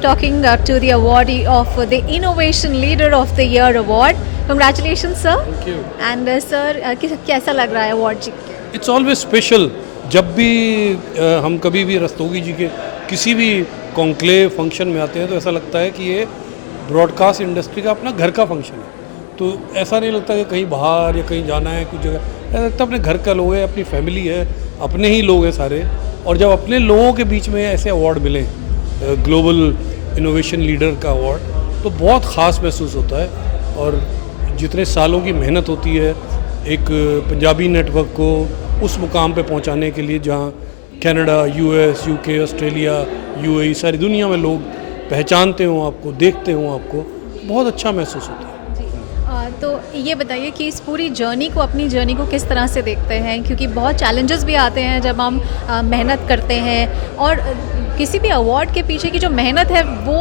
are talking to the awardee of the Innovation Leader of the Year award. Congratulations, sir. Thank you. And sir, कैसा लग रहा है award जीत के? It's always special जब भी हम कभी भी रस्तोगी जी के किसी भी कॉन्क्लेव फंक्शन में आते हैं तो ऐसा लगता है कि ये ब्रॉडकास्ट इंडस्ट्री का अपना घर का फंक्शन है। तो ऐसा नहीं लगता कि कहीं बाहर या कहीं जाना है कुछ जगह, ऐसा लगता है अपने घर का लोग है, अपनी फैमिली है, अपने ही लोग हैं सारे। और जब अपने लोगों के बीच में ऐसे अवार्ड मिले, ग्लोबल इनोवेशन लीडर का अवार्ड, तो बहुत ख़ास महसूस होता है। और जितने सालों की मेहनत होती है एक पंजाबी नेटवर्क को उस मुकाम पे पहुंचाने के लिए जहां Canada, US, UK, Australia, UAE, सारी दुनिया में लोग पहचानते हों आपको, देखते हों आपको, बहुत अच्छा महसूस होता है। तो ये बताइए कि इस पूरी जर्नी को, अपनी जर्नी को किस तरह से देखते हैं, क्योंकि बहुत चैलेंजेस भी आते हैं जब हम मेहनत करते हैं, और किसी भी अवार्ड के पीछे की जो मेहनत है वो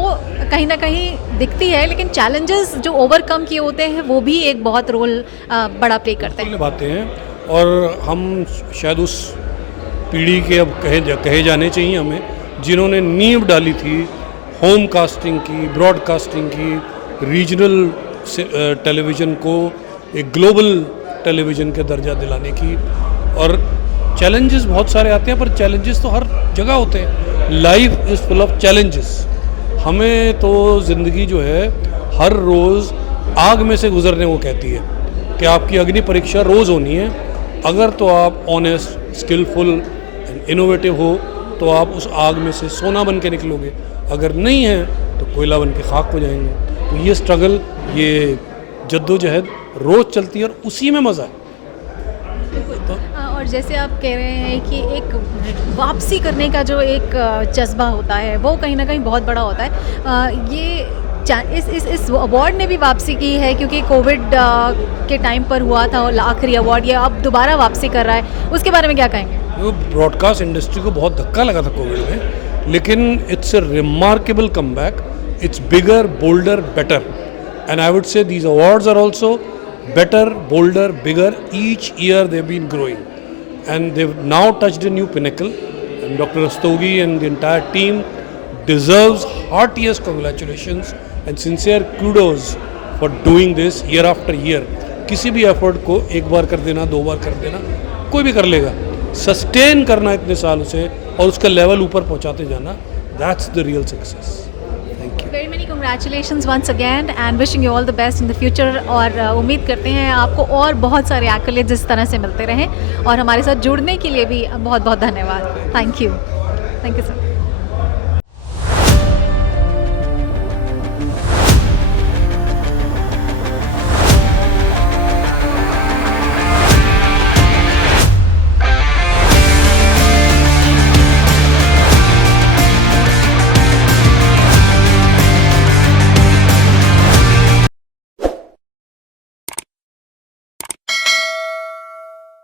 कहीं ना कहीं दिखती है, लेकिन चैलेंजेस जो ओवरकम किए होते हैं वो भी एक बहुत रोल बड़ा प्ले करते हैं। निभाते हैं। और हम शायद उस पीढ़ी के अब कहे जाने चाहिए हमें, जिन्होंने नींव डाली थी होम कास्टिंग की, ब्रॉडकास्टिंग की, रीजनल टेलीविज़न को एक ग्लोबल टेलीविज़न के दर्जा दिलाने की। और चैलेंजेस बहुत सारे आते हैं, पर चैलेंजेस तो हर जगह होते हैं। Life is full of challenges. हमें तो ज़िंदगी जो है हर रोज़ आग में से गुजरने को कहती है कि आपकी अग्नि परीक्षा रोज़ होनी है। अगर तो आप ऑनेस्ट, स्किलफुल एंड इनोवेटिव हो तो आप उस आग में से सोना बन के निकलोगे, अगर नहीं है तो कोयला बन के खाक हो जाएंगे। तो ये स्ट्रगल, ये जद्दोजहद रोज़ चलती है और उसी में मज़ा है। और जैसे आप कह रहे हैं कि एक वापसी करने का जो एक जज्बा होता है वो कहीं ना कहीं बहुत बड़ा होता है। ये इस अवार्ड ने भी वापसी की है, क्योंकि कोविड के टाइम पर हुआ था आखिरी अवार्ड, ये अब दोबारा वापसी कर रहा है, उसके बारे में क्या कहेंगे? ब्रॉडकास्ट इंडस्ट्री को बहुत धक्का लगा था कोविड में, लेकिन it's a remarkable comeback. It's bigger, bolder, better, and I would say these awards are also better, bolder, bigger. Each year they've been growing, and they've now touched a new pinnacle. And Dr. Rastogi and the entire team deserves heartiest congratulations and sincere kudos for doing this year after year. किसी भी effort को एक बार कर देना, दो बार कर देना, कोई भी कर लेगा। सस्टेन करना इतने सालों से और उसका लेवल ऊपर पहुंचाते जाना, that's the real success. Very many congratulations once again and wishing you all the best in the future. और उम्मीद करते हैं आपको और बहुत सारे accolades इस तरह से मिलते रहें, और हमारे साथ जुड़ने के लिए भी बहुत बहुत धन्यवाद। Thank you sir.